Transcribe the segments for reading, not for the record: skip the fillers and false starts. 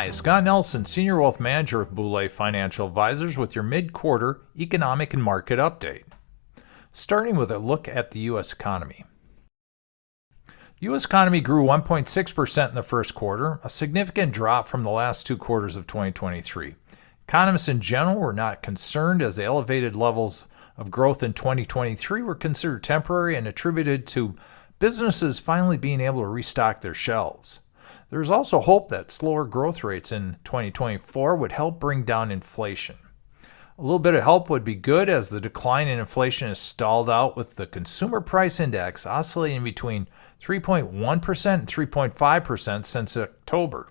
Hi, Scott Nelson, Senior Wealth Manager of Boulay Financial Advisors with your mid-quarter economic and market update. Starting with a look at the U.S. economy. The U.S. economy grew 1.6% in the first quarter, a significant drop from the last two quarters of 2023. Economists in general were not concerned as the elevated levels of growth in 2023 were considered temporary and attributed to businesses finally being able to restock their shelves. There is also hope that slower growth rates in 2024 would help bring down inflation. A little bit of help would be good as the decline in inflation is stalled out with the Consumer Price Index oscillating between 3.1% and 3.5% since October.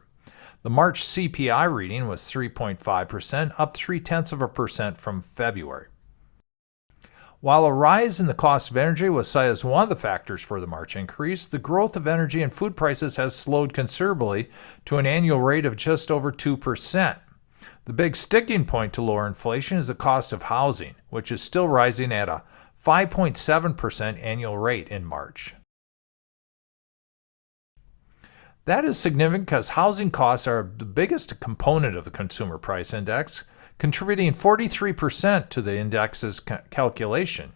The March CPI reading was 3.5%, up 0.3% from February. While a rise in the cost of energy was cited as one of the factors for the March increase, the growth of energy and food prices has slowed considerably to an annual rate of just over 2%. The big sticking point to lower inflation is the cost of housing, which is still rising at a 5.7% annual rate in March. That is significant because housing costs are the biggest component of the Consumer Price Index, contributing 43% to the index's calculation.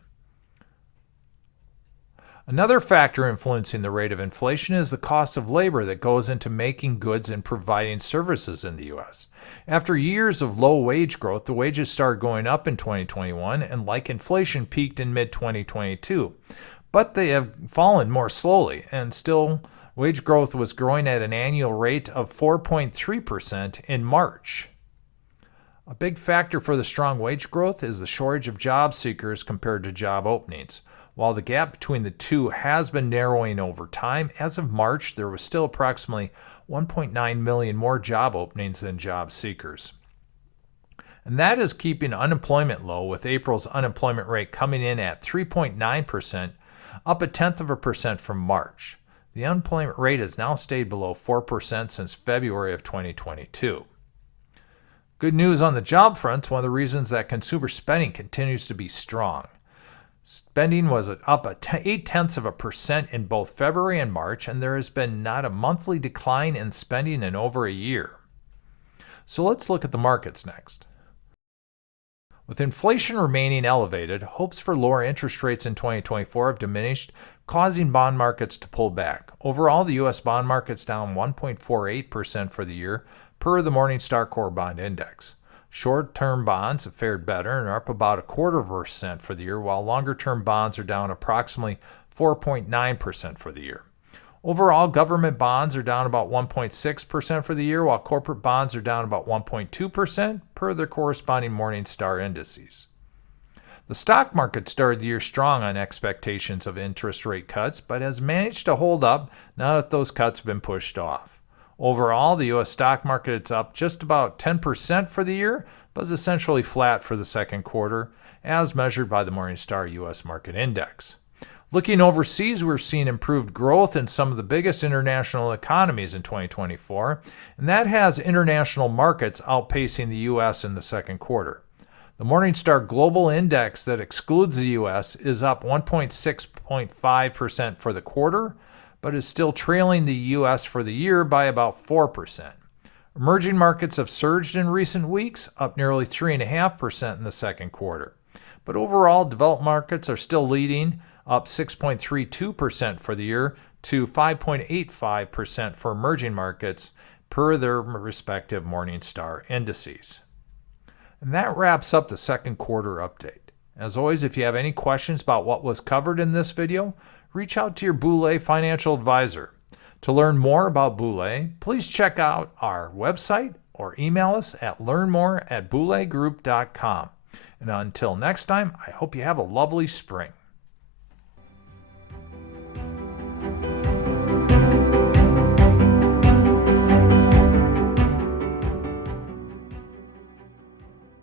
Another factor influencing the rate of inflation is the cost of labor that goes into making goods and providing services in the U.S. After years of low wage growth, the wages started going up in 2021 and, like inflation, peaked in mid-2022. But they have fallen more slowly, and still wage growth was growing at an annual rate of 4.3% in March. A big factor for the strong wage growth is the shortage of job seekers compared to job openings. While the gap between the two has been narrowing over time, as of March, there was still approximately 1.9 million more job openings than job seekers. And that is keeping unemployment low, with April's unemployment rate coming in at 3.9%, up 0.1% from March. The unemployment rate has now stayed below 4% since February of 2022. Good news on the job front, one of the reasons that consumer spending continues to be strong. Spending was up 0.8% in both February and March, and there has been not a monthly decline in spending in over a year. So let's look at the markets next. With inflation remaining elevated, hopes for lower interest rates in 2024 have diminished, causing bond markets to pull back. Overall, the U.S. bond market's down 1.48% for the year, per the Morningstar Core Bond Index. Short-term bonds have fared better and are up about 0.25% for the year, while longer-term bonds are down approximately 4.9% for the year. Overall, government bonds are down about 1.6% for the year, while corporate bonds are down about 1.2% per their corresponding Morningstar indices. The stock market started the year strong on expectations of interest rate cuts, but has managed to hold up now that those cuts have been pushed off. Overall, the U.S. stock market is up just about 10% for the year, but is essentially flat for the second quarter, as measured by the Morningstar U.S. Market Index. Looking overseas, we're seeing improved growth in some of the biggest international economies in 2024, and that has international markets outpacing the U.S. in the second quarter. The Morningstar Global Index that excludes the U.S. is up 1.6% for the quarter, but is still trailing the U.S. for the year by about 4%. Emerging markets have surged in recent weeks, up nearly 3.5% in the second quarter. But overall, developed markets are still leading, up 6.32% for the year to 5.85% for emerging markets per their respective Morningstar indices. And that wraps up the second quarter update. As always, if you have any questions about what was covered in this video, reach out to your Boulay financial advisor. To learn more about Boulay, please check out our website or email us at learnmore@boulaygroup.com. And until next time, I hope you have a lovely spring.